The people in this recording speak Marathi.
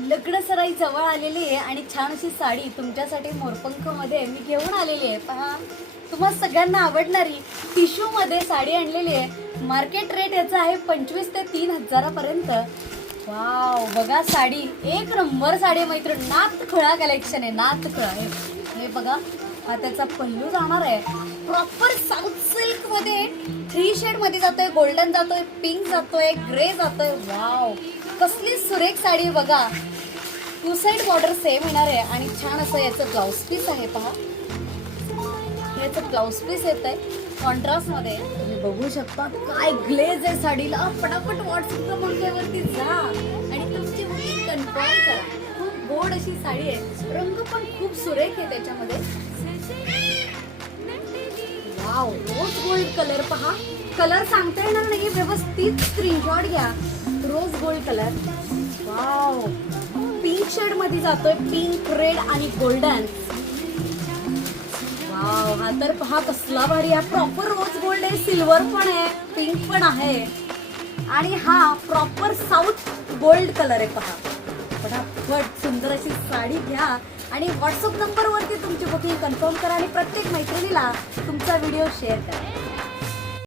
लग्न सराई जवळ आलेली आहे आणि छान अशी साडी तुमच्यासाठी मोरपंख मध्ये मी घेऊन आलेली आहे. पहा, तुम्हाला सगळ्यांना आवडणारी टिश्यू मध्ये साडी आणलेली आहे. मार्केट रेट याचा आहे 25 ते 3,000 पर्यंत. वाव, बघा साडी एक नंबर साडी आहे मैत्रीण. नाथखळा कलेक्शन आहे, नाथखळा. हे बघा, हा त्याचा पल्लू जाणार आहे. प्रॉपर साऊथ सिल्क मध्ये 3 शेड मध्ये जातोय. गोल्डन जातोय, पिंक जातोय, ग्रे जातोय. वाव, कसली सुरेख साडी बघा. 2 साइड बॉर्डर सेम येणार आहे आणि छान असं याचं ब्लाउज पीस आहे. पहा, याचं ब्लाउज पीस येत आहे कॉन्ट्रास्ट मध्ये. तुम्ही बघू शकता काय ग्लेज आहे साडीला. पटापट व्हॉट्सअपच्या मुंबईवरती जा आणि तुमची बुकिंग कन्फर्म करा. खूप गोड अशी साडी आहे. रंग पण खूप सुरेख आहे त्याच्यामध्ये. Wow, rose gold colour. पहा, कलर सांगता येणार नाही, व्यवस्थित स्क्रीनशॉट घ्या. Rose gold colour. Wow, pink shade मध्ये जातोय. पिंक, रेड आणि गोल्डन. वाव, हा तर पहा कसला भारी आहे. प्रॉपर रोज गोल्ड आहे, सिल्वर पण आहे, पिंक पण आहे आणि हा प्रॉपर साऊथ गोल्ड कलर आहे. पहा, फटाफट सुंदर अशी साडी घ्या आणि व्हॉट्सअप नंबरवरती तुमची बुकिंग कन्फर्म करा आणि प्रत्येक मैत्रिणीला तुमचा व्हिडिओ शेअर करा.